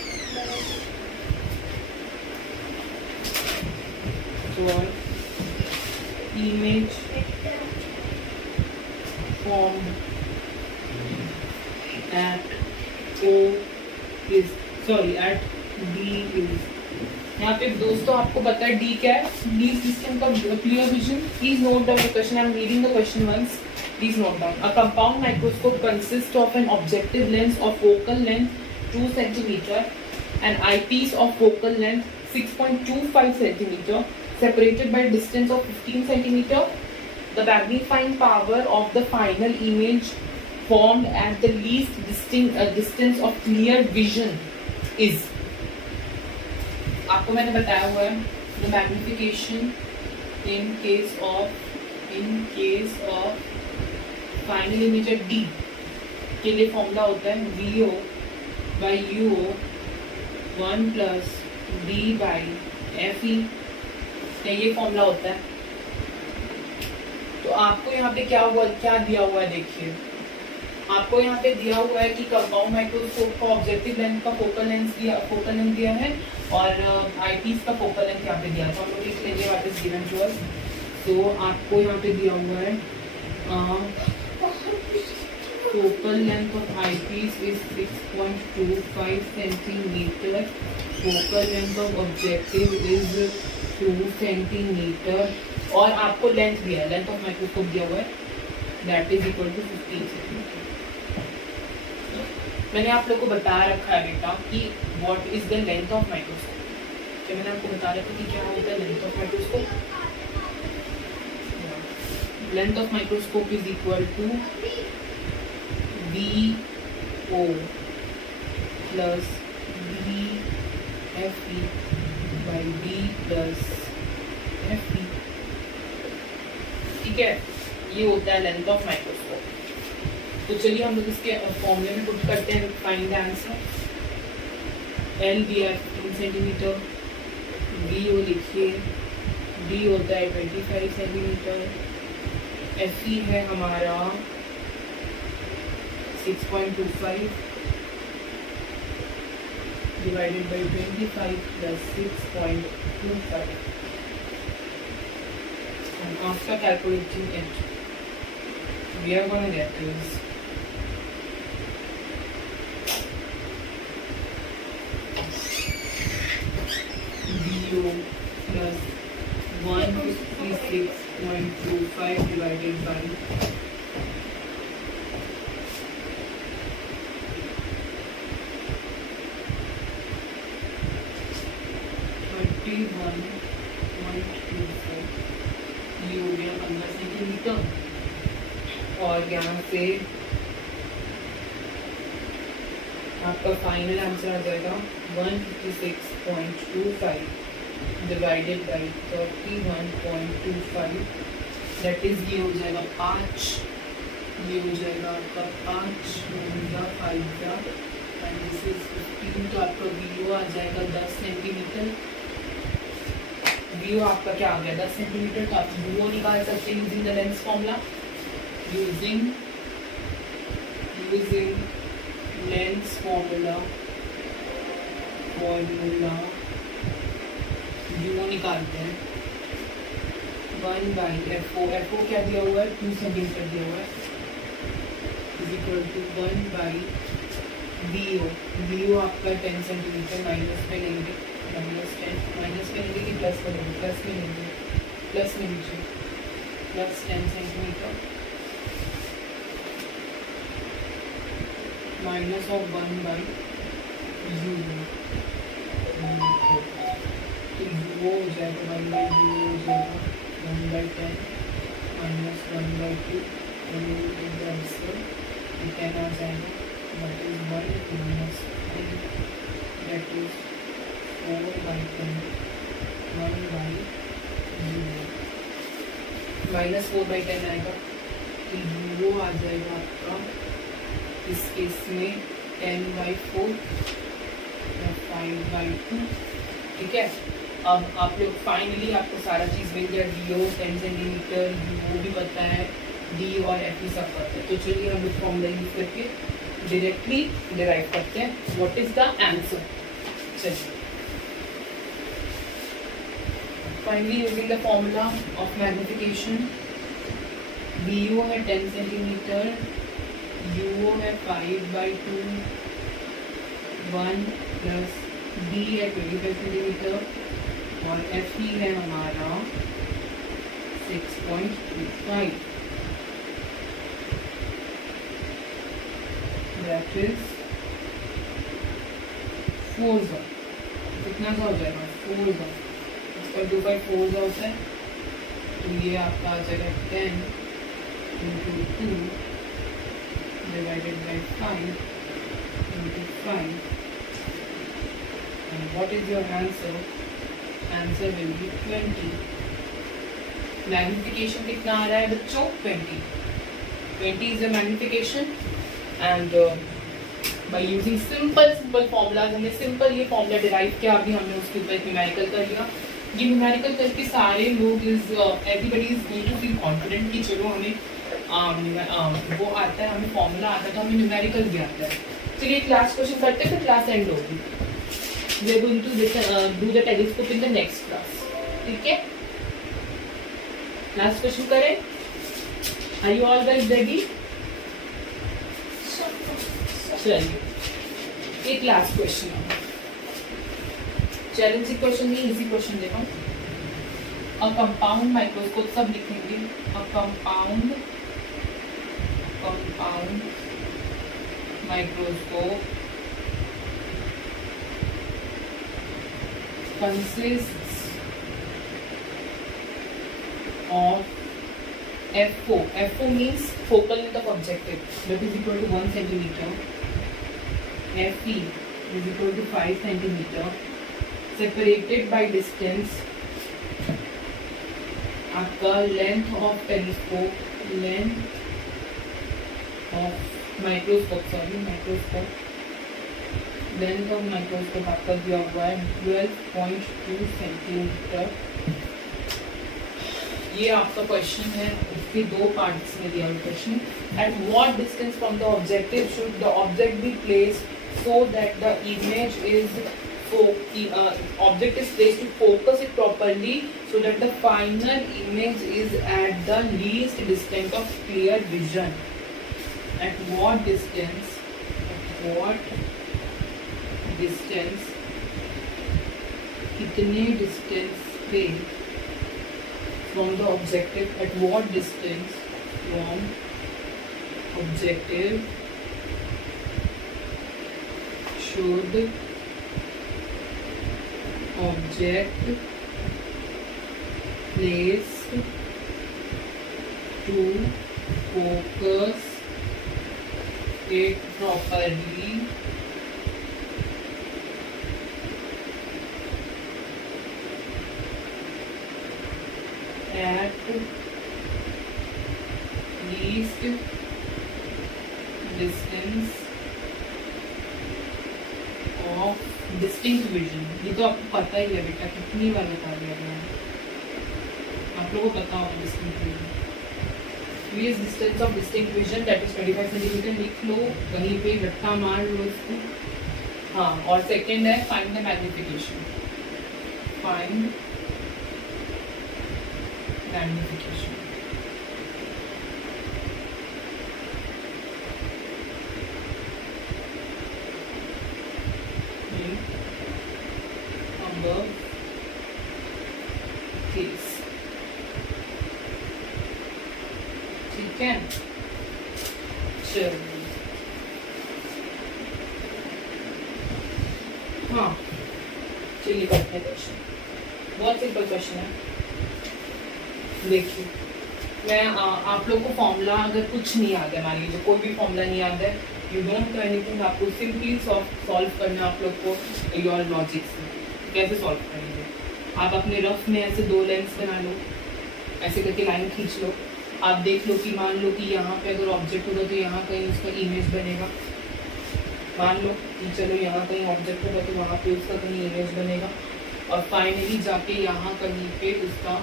for image formed at D is यहाँ पे दोस्तों आपको पता है D क्या है, D system का clear vision. Please note down the question. I am reading the question once. Please note down. A compound microscope consists of an objective lens of focal length 2 cm, an eyepiece of focal length 6.25 cm, separated by a distance of 15 cm. The magnifying power of the final image formed at the least distance of clear vision is. आपको मैंने बताया हुआ है the magnification in case of final image at D के लिए formula होता है V O by you O 1 plus D by F E. ये फॉर्मूला होता है. तो आपको यहाँ पे क्या दिया हुआ है, देखिए आपको यहाँ पे दिया हुआ है कि कंपाउंड माइक्रोस्कोप का ऑब्जेक्टिव लेंथ का फोकल लेंथ दिया है और आईपीस का फोकल लेंथ यहाँ पे दिया है. तो हम लोग लिख लेंगे what is given to us. तो आपको यहाँ पे दिया हुआ है focal length of eyepiece is 6.25 centimeter. Focal length of objective is 2 centimeter. और आपको लेंथ दिया है, लेंथ ऑफ माइक्रोस्कोप दिया हुआ है, that is equal to 15 centimeter. मैंने आप लोगों को बता रखा है बेटा कि what is the length of microscope. क्या मैंने आपको बता रखा कि क्या होता है length of microscope. Length of microscope is equal to VO plus DFE by D plus FE. ठीक है, ये होता है लेंथ ऑफ माइक्रोस्कोप. तो चलिए हम लोग इसके फॉर्मूले में पुट करते हैं. Find the answer. L दिया 15 सेंटीमीटर, VO लिखिए, D होता है 25 सेंटीमीटर, FE है हमारा 6.25 divided by 25 plus 6.25. And after calculating it, we are going to get is VO plus 156.25 divided by 31.25. ये हो गया 15 सेंटीमीटर. और यहाँ से आपका फाइनल आंसर आ जाएगा 156.25 डिवाइडेड बाई 31.25. दैट इज ये हो जाएगा 5. ये हो जाएगा आपका 5 5 एंड दिस इज 15. तो आपका वीओ आ जाएगा 10 सेंटीमीटर. वीओ आपका क्या आ गया 10 सेंटीमीटर. तो आप वीओ निकाल सकते हैं using the lens formula. Using lens formula VO निकालते हैं. 1 बाई एफओ क्या दिया हुआ है 2 सेंटीमीटर दिया हुआ है is equal to 1 by VO आपका 10 सेंटीमीटर. माइनस पे लेंगे माइनस पे लेंगे कि प्लस में लेंगे. प्लस में लीजिए plus 10 centimetre minus of 1 by यूओ. तो यूओ हो जाएगा 1 बाई यूओ हो जाएगा 1 बाई 10 माइनस 1 बाई 2. ये 10 आ जाएगा. That is 1 minus 10 that is 4 by 10 1 by यूओ. Minus 4 by 10 आएगा. तो यूओ आ जाएगा आपका इस केस में 10 बाई 4 या 5 बाई 2. ठीक है. अब आप लोग फाइनली आपको सारा चीज़ मिल गया. वीओ 10 सेंटीमीटर, यूओ भी पता है, डी और एफ ई सब पता है. तो चलिए हम लोग फॉर्मूला यूज करके डायरेक्टली डिराइव करते हैं व्हाट इज द आंसर. चलिए finally using the formula of magnification. VO है 10 सेंटीमीटर, यूओ है 5 बाई 2, 1 प्लस डी है 25 सेंटीमीटर और एफ ई है हमारा 6.25, दैट इज 4 कितना सा हो जाएगा 4 इसका 2 बाई 4 होता है, तो ये आपका आ जाएगा 10 into 2 divided by 5 into 5, and what is your answer? Answer will be 20. Magnification कितना आ रहा है बच्चों 20 is the magnification, and by using simple formulas हमने simple ये formula derive किया, अभी हमने उसके ऊपर numerical कर लिया। ये न्यूमेरिकल करके सारे लोग everybody is going to feel confident कि चलो हमें वो आता है, हमें फॉर्मूला आता है, तो हमें न्यूमेरिकल भी आता है। चलिए क्लास क्वेश्चन करते हैं, फिर क्लास एंड होगी। We are going to do the telescope in the next class, ठीक है। क्लास क्वेश्चन करें, are you all guys ready? चलिए ये क्लास क्वेश्चन है, चैलेंजिंग क्वेश्चन नहीं, इजी क्वेश्चन देखो। अ कंपाउंड माइक्रोस्कोप, सब लिखेंगे, a compound microscope consists of FO. FO means focal length of objective, that is equal to 1 centimeter. FE is equal to 5 centimeter. Separated by distance, आपका length of telescope, length of microscope आपका दिया हुआ है 12.2 centimetre. ये आपका question है, उसके दो पार्ट्स में दिया हुआ question. At what distance from the objective should the object be placed so that the image is object is placed to focus it properly, so that the final image is at the least distance of clear vision. At what distance कितने distance पे from the objective, at what distance from objective should object placed to focus it properly at least distance of distinct vision। ये तो आपको पता ही है बेटा, कितनी बार बता दिया गया है, आप लोगों को पता होगा distinct vision। Please distance of distinct vision that is 25 centimetre लिख लो, कहीं पे रट्टा मार लो इसको। हाँ, और सेकेंड है find the magnification, find magnification। ठीक है, चलिए हाँ चलिए करते हैं क्वेश्चन। बहुत सिंपल क्वेश्चन है, देखिए मैं आप लोग को फॉर्मूला अगर कुछ नहीं आता है, मान लीजिए कोई भी फॉर्मूला नहीं आता है, यू डोंट नो एनीथिंग, आपको सिंपली सॉल्व करना आप लोग को योर लॉजिक से। कैसे सॉल्व करेंगे, आप अपने रफ में ऐसे दो लाइन्स बना लो, ऐसे करके लाइन खींच लो। आप देख लो कि मान लो कि यहाँ पे अगर ऑब्जेक्ट होगा तो यहाँ कहीं उसका इमेज बनेगा, मान लो कि चलो यहाँ कहीं ऑब्जेक्ट होगा तो वहाँ पे उसका कहीं इमेज बनेगा, और फाइनली जाके यहाँ कहीं पे उसका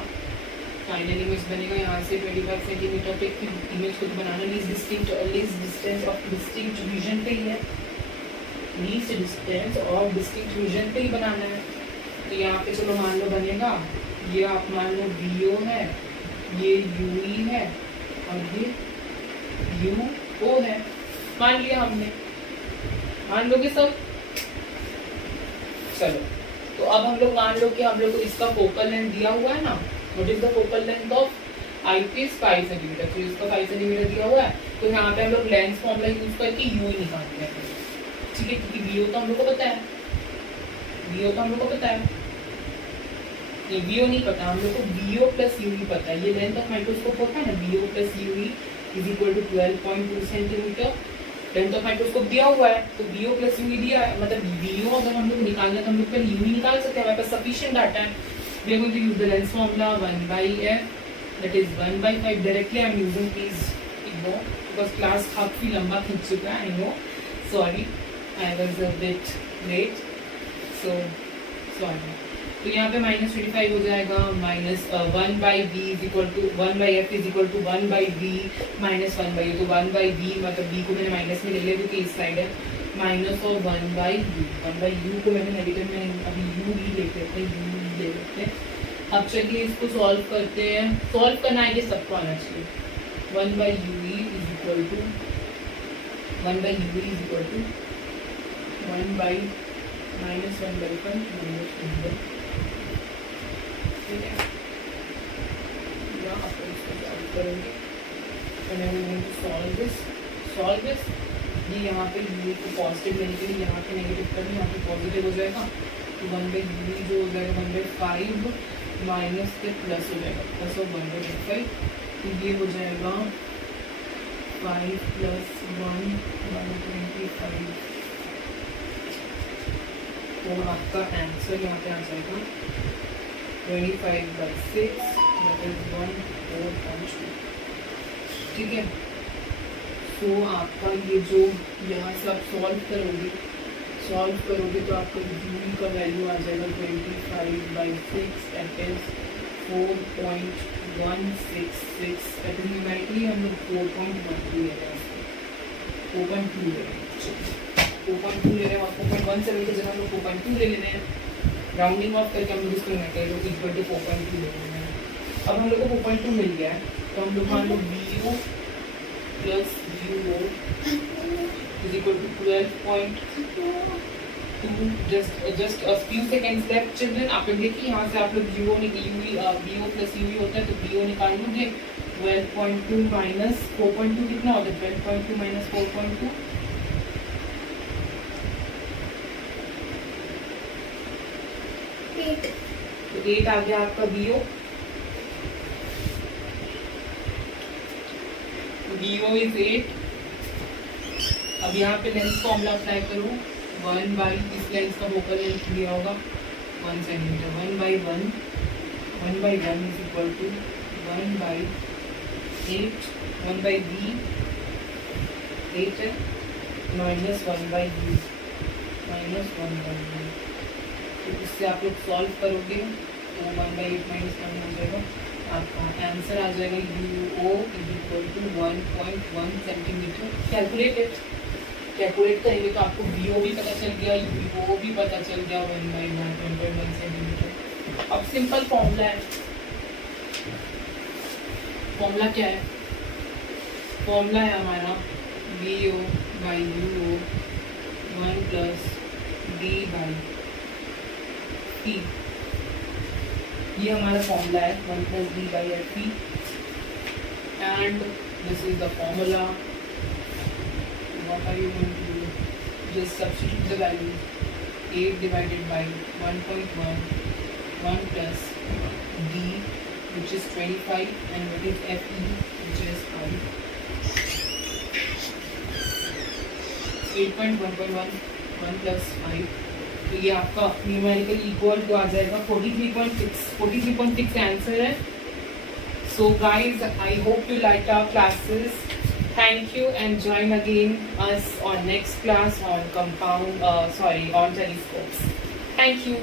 फाइनल इमेज बनेगा। यहाँ से 25 सेंटीमीटर पे इमेज को बनाना least distance of distinct vision पे ही है, least distance of distinct vision पे ही बनाना है। तो यहाँ पे चलो मान लो बनेगा, ये आप मान लो VO है, ये UE है और ये UO है, मान लिया हमने, मान लोगे सब। चलो तो अब हम लोग मान लो कि हम लोग को इसका फोकल लेंथ दिया हुआ है ना, what is the focal length of eyepiece 5 centimetre, तो इसका 5 सेंटीमीटर दिया हुआ है, तो यहाँ पे हम लोग लेंस फॉर्मूला यूज करके यू ही निकालते हैं, ठीक है, क्योंकि वीओ तो हम लोग को पता है, वीओ तो हम लोग को पता है, ये वीओ नहीं पता हम लोग को, वीओ प्लस यूवी पता है, ये लेंथ ऑफ माइक्रोस्कोप होता है ना, VO plus UV is equal to 12.2 centimetre, length of microscope दिया हुआ है, तो वीओ प्लस यूवी दिया है, मतलब वीओ अगर हम लोग निकालना है तो हम लोग पहले यूवी निकाल सकते हैं, हमारे पास सफिशिएंट डाटा है, we are going to use the lens formula 1/f that is 1/5, directly I am using, please ignore because class काफी लंबा खींच चुका है, I know, sorry I was a bit late, so sorry. तो यहाँ पे -25 हो जाएगा, minus 1/v is equal to 1/f is equal to 1/v minus 1/u, तो 1/v मतलब v को मैंने माइनस में ले लिया क्योंकि इस साइड है, माइनस और 1/u, 1/u को मैंने नेगेटिव में, अभी u ही लेते हैं, u ही ले लेते हैं। अब चलिए इसको सॉल्व करते हैं, सॉल्व करना है ये सबको आना चाहिए, 1/u is equal to 1/u is equal to 1/, minus 1/5 minus 1/, ठीक है, यहाँ पर इसको सॉल्व करेंगे, and I will going to solve this, ये यहाँ पे u को पॉजिटिव लेने के लिए यहाँ पे नेगेटिव करना, यहाँ पे पॉजिटिव हो जाएगा, तो 1/u जो हो जाएगा 1/5 माइनस के प्लस हो जाएगा, प्लस ऑफ 1/5, तो ये हो जाएगा 5 + 1 1/25, तो आपका आंसर यहाँ पे आ जाएगा 25/6 दैट इज 1/4.2, ठीक है। तो आपका ये जो यहाँ से आप सॉल्व करोगे तो आपका u का वैल्यू आ जाएगा 25/6 that is 4.166, that is numerically हम लोग 4.12 ले रहे हैं, 4.2 ले रहे हैं, 4.2 ले रहे हैं, 4.17 की जगह हम लोग 4.2 ले लेते हैं, राउंडिंग ऑफ करके हम लोग इसको नेगेटिव इक्वल टू 4.2 ले रहे हैं। अब हम लोग को 4.2 मिल गया है, तो हम लोग मान लो v o plus u o is equal to 12.2, just a few seconds left children, आप लोग देखिए यहाँ से आप लोग वीओ प्लस यूवी होता है, तो वीओ निकाल लोगे, 12.2 माइनस 4.2 कितना होता है, 12.2 माइनस 4.2, 8, तो 8 आ गया आपका वीओ इज 8। अब यहाँ पे लेंस फॉर्मूला अप्लाई करो, 1/, इस लेंस का फोकल लेंथ दिया होगा 1 centimetre, 1/1 is equal to 1/8, 1/v 8 है, माइनस 1/u, तो इससे आप लोग सॉल्व करोगे तो 1/8 माइनस 1 हो जाएगा, आपका आंसर आ जाएगा UO is equal to 1.1 centimetre. Calculate करेंगे तो आपको VO भी पता चल गया, UO भी पता चल गया, 1/1 सेंटीमीटर। अब सिंपल फॉर्मूला है, फॉर्मूला क्या है, फॉर्मूला है हमारा VO/UO 1 + D/T, ये हमारा फॉर्मूला है 1 + D/T, and this is the formula. What are you going to do? Just substitute the value, 8 divided by 1.1, 1 plus D which is 25, and what is FE which is 5, 8.1.1 1 plus 5, तो ये आपका numerical equal to आ जाएगा 43.6 answer है। So guys, I hope you liked our classes. Thank you, and join again us on next class on on telescopes. Thank you.